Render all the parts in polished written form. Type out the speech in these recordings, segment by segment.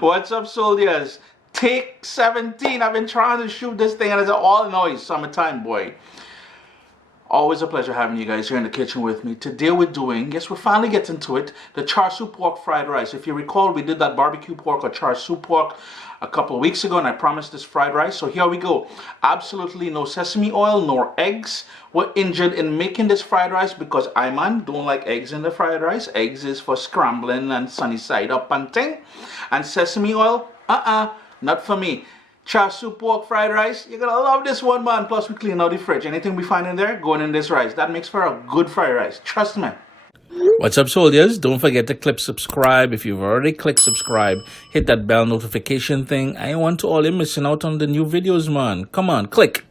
What's up, soldiers? Take 17. I've been trying to shoot this thing and it's all noise. Summertime, boy. Always a pleasure having you guys here in the kitchen with me. Today we're doing, yes, we're finally getting to it, the Char Siu Pork fried rice. If you recall, we did that barbecue pork or Char Siu Pork a couple of weeks ago, and I promised this fried rice. So here we go. Absolutely no sesame oil, nor eggs. We're injured in making this fried rice because I, man, don't like eggs in the fried rice. Eggs is for scrambling and sunny side up and thing. And sesame oil, not for me. Char Siu Pork fried rice, you're gonna love this one, man. Plus we clean out the fridge. Anything we find in there, going in this rice. That makes for a good fried rice, trust me. What's up, soldiers? Don't forget to click subscribe. If you've already clicked subscribe, hit that bell notification thing. I want to all you missing out on the new videos, man. Come on, click.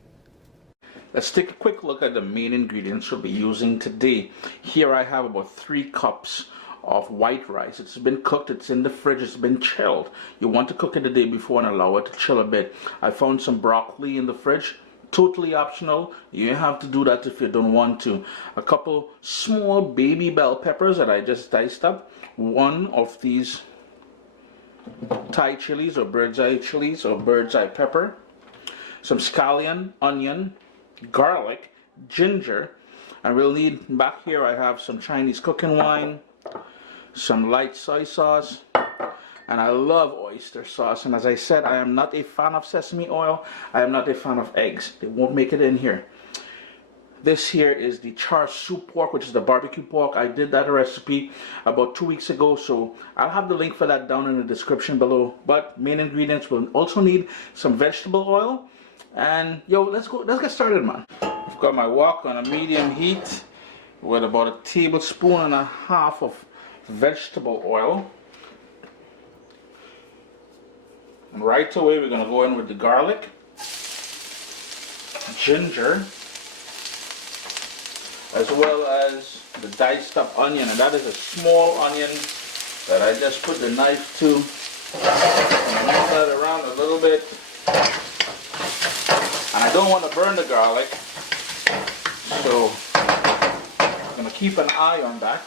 Let's take a quick look at the main ingredients we'll be using today. Here I have about 3 cups of white rice. It's been cooked, it's in the fridge, it's been chilled. You want to cook it the day before and allow it to chill a bit. I found some broccoli in the fridge, totally optional. You have to do that if you don't want to. A couple small baby bell peppers that I just diced up. 1 of these Thai chilies or bird's eye chilies or bird's eye pepper. Some scallion, onion, garlic, ginger, and we'll need, back here I have some Chinese cooking wine, some light soy sauce, and I love oyster sauce. And as I said, I am not a fan of sesame oil. I am not a fan of eggs. They won't make it in here. This here is the Char Siu Pork, which is the barbecue pork. I did that recipe about 2 weeks ago, so I'll have the link for that down in the description below. But main ingredients, will also need some vegetable oil. And yo, let's get started, man. I've got my wok on a medium heat with about 1.5 tablespoons of vegetable oil. And right away we're going to go in with the garlic, ginger, as well as the diced up onion. And that is a small onion that I just put the knife to. And move that around a little bit. And I don't want to burn the garlic, so I'm going to keep an eye on that.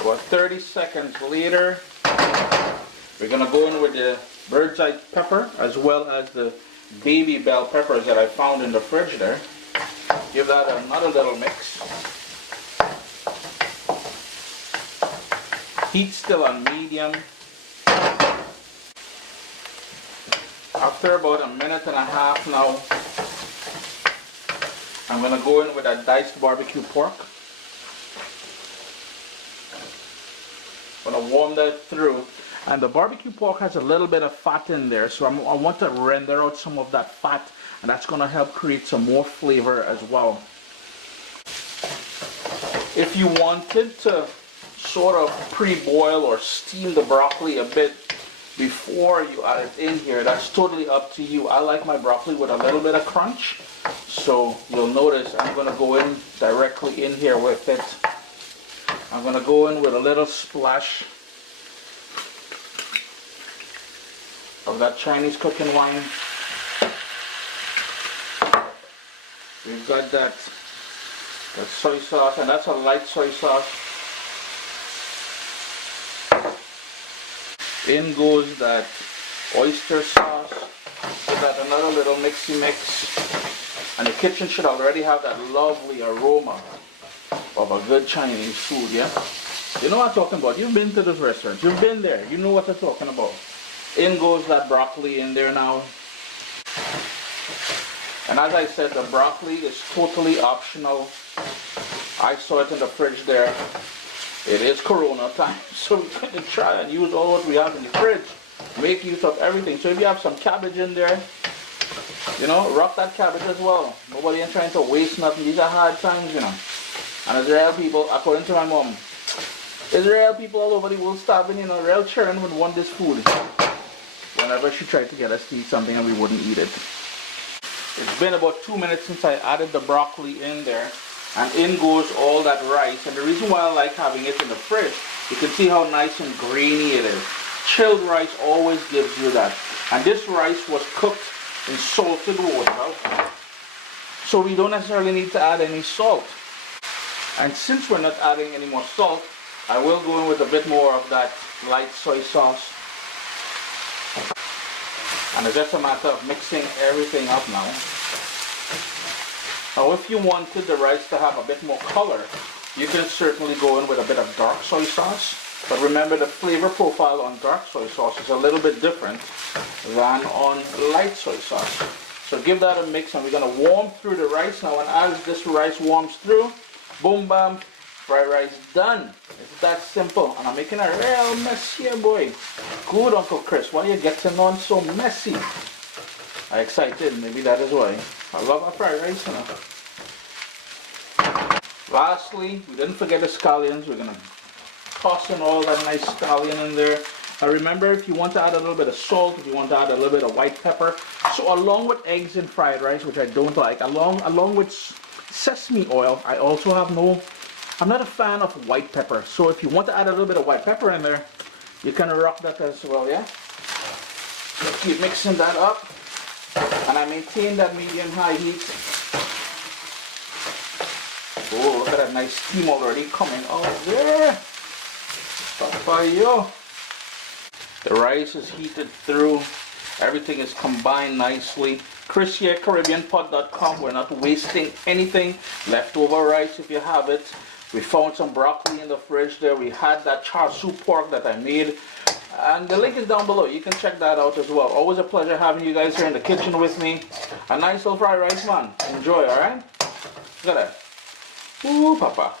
About 30 seconds later, we're going to go in with the bird's eye pepper as well as the baby bell peppers that I found in the fridge there. Give that another little mix. Heat still on medium. After about 1.5 minutes now, I'm going to go in with that diced barbecue pork. I'm going to warm that through. And the barbecue pork has a little bit of fat in there, so I want to render out some of that fat, and that's going to help create some more flavor as well. If you wanted to sort of pre-boil or steam the broccoli a bit before you add it in here, that's totally up to you. I like my broccoli with a little bit of crunch, so you'll notice I'm going to go in directly in here with it. I'm going to go in with a little splash of that Chinese cooking wine. We've got that soy sauce, and that's a light soy sauce. In goes that oyster sauce. Give that another little mixy mix. And the kitchen should already have that lovely aroma of a good Chinese food, yeah? You know what I'm talking about. You've been to this restaurant. You've been there. You know what I'm talking about. In goes that broccoli in there now. And as I said, the broccoli is totally optional. I saw it in the fridge there. It is Corona time, so we're going to try and use all what we have in the fridge. Make use of everything. So if you have some cabbage in there, you know, rock that cabbage as well. Nobody ain't trying to waste nothing. These are hard times, you know. And Israel people, according to my mom, Israel people all over the world starving, you know. Real children would want this food. Whenever she tried to get us to eat something and we wouldn't eat it. It's been about 2 minutes since I added the broccoli in there. And in goes all that rice. And the reason why I like having it in the fridge, you can see how nice and grainy it is. Chilled rice always gives you that. And this rice was cooked in salted water. So we don't necessarily need to add any salt. And since we're not adding any more salt, I will go in with a bit more of that light soy sauce. And it's just a matter of mixing everything up now. Now if you wanted the rice to have a bit more color, you can certainly go in with a bit of dark soy sauce. But remember, the flavor profile on dark soy sauce is a little bit different than on light soy sauce. So give that a mix, and we're going to warm through the rice now. And as this rice warms through, boom, bam, fried rice done. It's that simple. And I'm making a real mess here, boy. Good, Uncle Chris. Why are you getting on so messy? I'm excited. Maybe that is why. I love our fried rice, you know. Lastly, we didn't forget the scallions. We're going to toss in all that nice scallion in there. Now remember, if you want to add a little bit of salt, if you want to add a little bit of white pepper, so along with eggs in fried rice, which I don't like, along with sesame oil, I also have I'm not a fan of white pepper. So if you want to add a little bit of white pepper in there, you can rock that as well, yeah? So keep mixing that up, and I maintain that medium-high heat. Oh, look at that nice steam already coming out there. Papaya. The rice is heated through. Everything is combined nicely. Chris here, caribbeanpot.com. We're not wasting anything. Leftover rice if you have it. We found some broccoli in the fridge there. We had that Char Siu Pork that I made. And the link is down below. You can check that out as well. Always a pleasure having you guys here in the kitchen with me. A nice little fried rice, man. Enjoy, alright? Look at that. Ooh, papa.